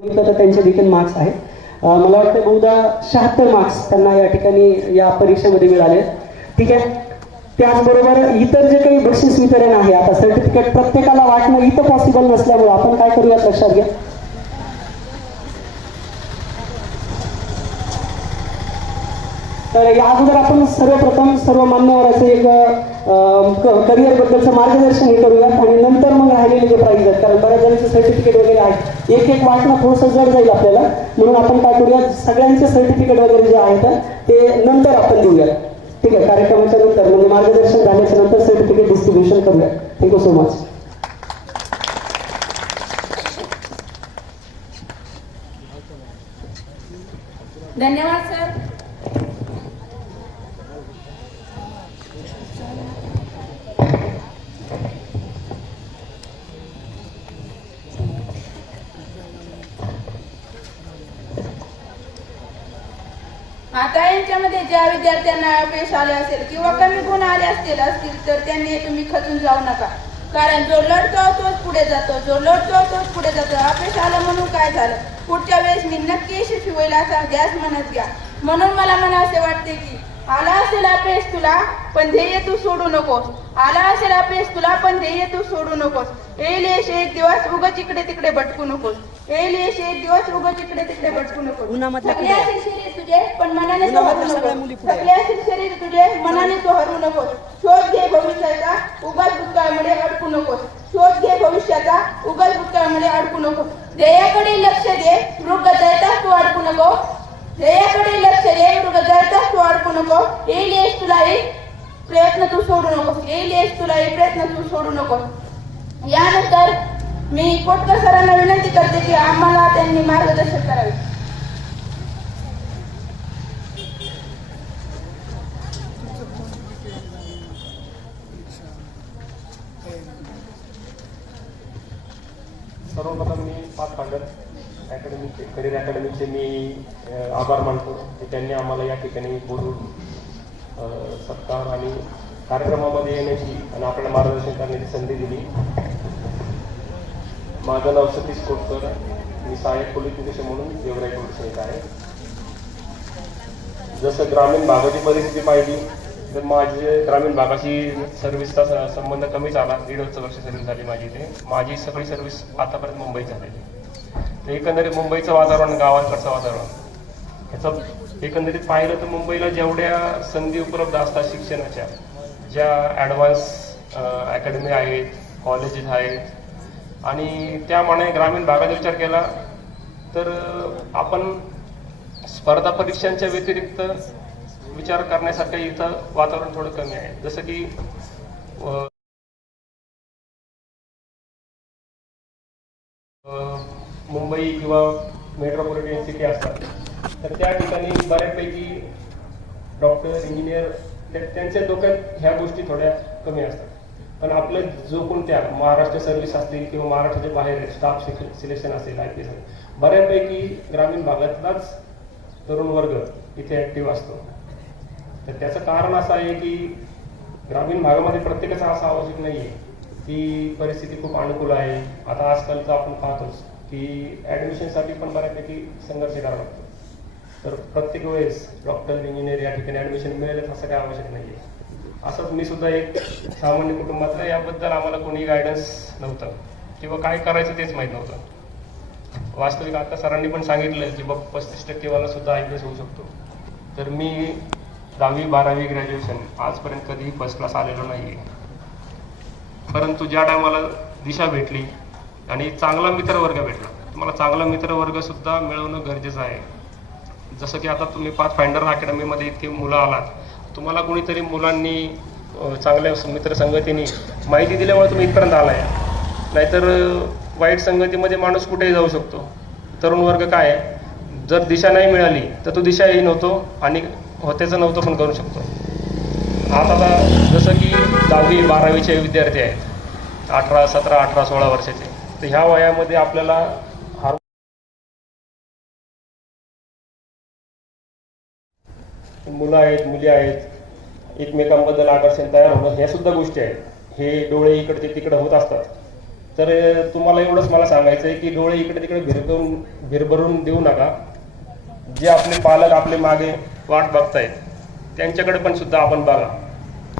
तर त्यांचे देखील मार्क्स आहेत. मला वाटतं बहुधा 76 मार्क्स त्यांना या ठिकाणी या परीक्षेमध्ये मिळाले. ठीक आहे. त्याचबरोबर इतर जे काही बक्षीस वितरण आहे, आता सर्टिफिकेट प्रत्येकाला वाटणं इथं पॉसिबल नसल्यामुळे आपण काय करूयात लक्षात घ्या. तर या अगोदर आपण सर्वप्रथम सर्व मान्यवरांचं एक करिअर बद्दलचं मार्गदर्शन हे करूयात आणि नंतर मग राहिलेले जे प्राईज आहेत, कारण बऱ्याच जणांचे सर्टिफिकेट वगैरे आहेत, एक एक वाटणं थोडंसं जड जाईल आपल्याला, म्हणून आपण काय करूयात सगळ्यांचे सर्टिफिकेट वगैरे जे आहेत ते नंतर आपण देऊयात. ठीक आहे. कार्यक्रमाच्या नंतर म्हणजे मार्गदर्शन झाल्याच्या नंतर सर्टिफिकेट डिस्ट्रीब्युशन करूयात. Thank you so much. धन्यवाद सर. आता यांच्यामध्ये ज्या विद्यार्थ्यांना अपयश आले असेल किंवा कमी गुण आले असतील तर त्यांनी तुम्ही खचून जाऊ नका, कारण जो लढतो तोच पुढे जातो, जो लढतो तोच पुढे जातो. अपयश आलं म्हणून काय झालं, पुढच्या वेळेस मी नक्की यशस्वी होईल असा ध्यास म्हणत घ्या. म्हणून मला असे वाटते की आला असेल अपयश तुला, पण ध्येय तू सोडू नकोस. आला असेल अपयश तुला, पण ध्येय तू सोडू नकोस. येईल यश एक दिवस, उगाच इकडे तिकडे भटकू नकोस. येईल यश एक दिवस, उगाच इकडे तिकडे भटकू नकोस. थकले असेल शरीर तुझे, पण मनाने तो हरू नकोस. थकले असेल शरीर तुझे, मनाने तो हरू नकोस. शोध घे भविष्याचा, उगाच भूतकाळामध्ये अडकू नकोस. शोध घे भविष्याचा, उगाच भूतकाळामध्ये अडकू नकोस. ध्येयाकडे लक्ष दे, मृग जळता तू अडकू नको. ध्येयाकडे लक्ष दे, मृग जळता तू अडकू नको. येईल यश तुला, येईल प्रयत्न तू सोडू नकोस. येईल यश तुला, येईल प्रयत्न तू सोडू नकोस. यानंतर मी कोटकर सरांना विनंती करते की आम्हाला त्यांनी मार्गदर्शन करावे. सर्वप्रथम मी पाथफाइंडर अकॅडमीचे करिअर अकॅडमीचे मी आभार मानतो की त्यांनी आम्हाला या ठिकाणी बोलून सत्कार आणि कार्यक्रमामध्ये येण्याची आणि आपल्याला मार्गदर्शन करण्याची संधी दिली. माझं नाव सतीश कोटकर, मी सहाय्यक पोलीस निरीक्षक म्हणून देवराई पोलीस येत आहे. जसं ग्रामीण भागाची परिस्थिती पाहिली तर माझे ग्रामीण भागाशी सर्व्हिसचा संबंध कमीच आला. 1.5 वर्ष सर्व्हिस झाली माझी. इथे माझी सगळी सर्व्हिस आतापर्यंत मुंबईत झालेली. तर एकंदरीत मुंबईचं वातावरण, गावाकडचं वातावरण, याचं एकंदरीत पाहिलं तर मुंबईला जेवढ्या संधी उपलब्ध असतात शिक्षणाच्या, ज्या ॲडव्हान्स अकॅडमी आहेत, कॉलेजेस आहेत, आणि त्यामुळे ग्रामीण भागाचा विचार केला तर आपण स्पर्धा परीक्षांच्या व्यतिरिक्त विचार करण्यासारखं इथं वातावरण थोडं कमी आहे. जसं की मुंबई किंवा मेट्रोपॉलिटन सिटी असतात तर त्या ठिकाणी बऱ्यापैकी डॉक्टर, इंजिनियर त्यांच्या डोक्यात ह्या गोष्टी थोड्या कमी असतात. पण आपलं जो कोणत्या महाराष्ट्र सर्व्हिस असतील किंवा महाराष्ट्राच्या बाहेर स्टाफ सिलेक्शन असेल, IPS असेल, बऱ्यापैकी ग्रामीण भागातलाच तरुण वर्ग इथे ॲक्टिव्ह असतो. तर त्याचं कारण असं आहे की ग्रामीण भागामध्ये प्रत्येकाचा असा आवश्यक नाही आहे की परिस्थिती खूप अनुकूल आहे. आता आजकालचं आपण पाहतोच की ॲडमिशनसाठी पण बऱ्यापैकी संघर्ष करावा लागतो. तर प्रत्येक वेळेस डॉक्टर, इंजिनियर या ठिकाणी ॲडमिशन मिळेल असं काय आवश्यक नाही आहे. असंच मी सुद्धा एक सामान्य कुटुंबातलं, याबद्दल आम्हाला कोणी गायडन्स नव्हतं किंवा काय करायचं तेच माहीत नव्हतं. वास्तविक आता सरांनी पण सांगितलं की बघ 35% वाला सुद्धा IPS होऊ शकतो. तर मी 10वी 12वी ग्रॅज्युएशन आजपर्यंत कधीही फर्स्ट क्लास आलेलो नाही आहे. परंतु ज्या टायमाला दिशा भेटली आणि चांगला मित्रवर्ग भेटला, तुम्हाला चांगला मित्रवर्ग सुद्धा मिळवणं गरजेचं आहे. जसं की आता तुम्ही पाथफाइंडर अकॅडमीमध्ये इतके मुलं आलात, तुम्हाला कोणीतरी मुलांनी चांगल्या मित्रसंगतीने माहिती दिल्यामुळे तुम्ही इथपर्यंत आलाय. नाहीतर वाईट संगतीमध्ये माणूस कुठेही जाऊ शकतो. तरुण वर्ग काय आहे, जर दिशा नाही मिळाली तर तो दिशाहीन होतो आणि होत्याचं नव्हतं पण करू शकतो. आता जसं की 10वी 12वीचे विद्यार्थी आहेत, 18, 17, 18, 16 वर्षाचे, तर ह्या वयामध्ये आपल्याला मुलं आहेत, मुली आहेत, एकमेकांबद्दल आकर्षण तयार होणं, ह्या सुद्धा गोष्टी आहेत. हे डोळे इकडचे तिकडे होत असतात. तर तुम्हाला एवढंच मला सांगायचं आहे की डोळे इकडे तिकडे भिरभरून देऊ नका. जे आपले पालक आपले मागे वाट बघतायत त्यांच्याकडे पण सुद्धा आपण बघा.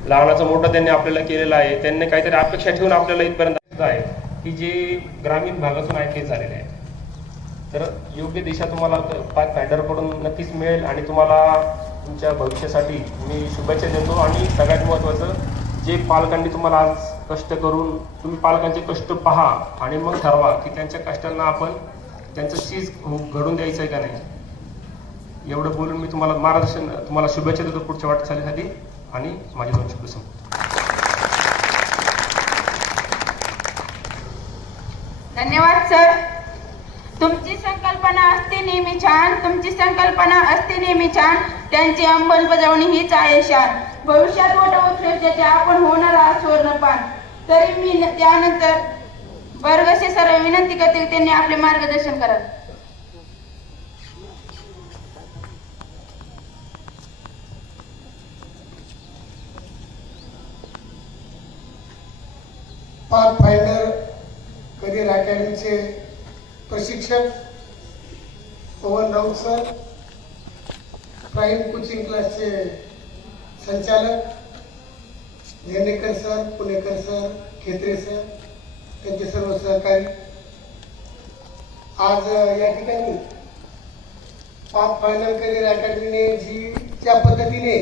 लहानाचं मोठं त्यांनी आपल्याला केलेलं आहे, त्यांनी काहीतरी अपेक्षा ठेवून आपल्याला इथपर्यंत सुद्धा आहे की जे ग्रामीण भागातून आयपीएस झालेले आहेत. तर योग्य दिशा तुम्हाला फायटरकडून नक्कीच मिळेल आणि तुम्हाला तुमच्या भविष्यासाठी मी शुभेच्छा देतो. आणि सगळ्यात महत्त्वाचं, जे पालकांनी तुम्हाला आज कष्ट करून, तुम्ही पालकांचे कष्ट पहा आणि मग ठरवा की त्यांच्या कष्टांना आपण त्यांचं चीज घडून द्यायचं आहे का नाही. एवढं बोलून मी तुम्हाला शुभेच्छा देतो पुढच्या वाटचालीसाठी आणि माझे 2 शब्द संपतो. धन्यवाद सर. तुमची संकल्पना असते नेहमी छान, तुमची संकल्पना असते नेहमी छान, त्यांची अंमलबजावणी हीच आहे शान. भविष्यात वटवृक्षाचे आपण होणार आहात स्वर्णपान. तरी मी त्यानंतर बर्गसे सर विनंती करते त्यांनी आपले मार्गदर्शन करावे. पाथफाइंडर करिअर अकॅडमीचे प्रशिक्षक पवन राऊत सर, प्राईम कोचिंग क्लासचे संचालक झेंडेकर सर, पुणेकर सर, खेत्रे सर, त्यांचे सर्व सहकारी, आज या ठिकाणी पाथफाइंडर करिअर अकॅडमीने ज्या पद्धतीने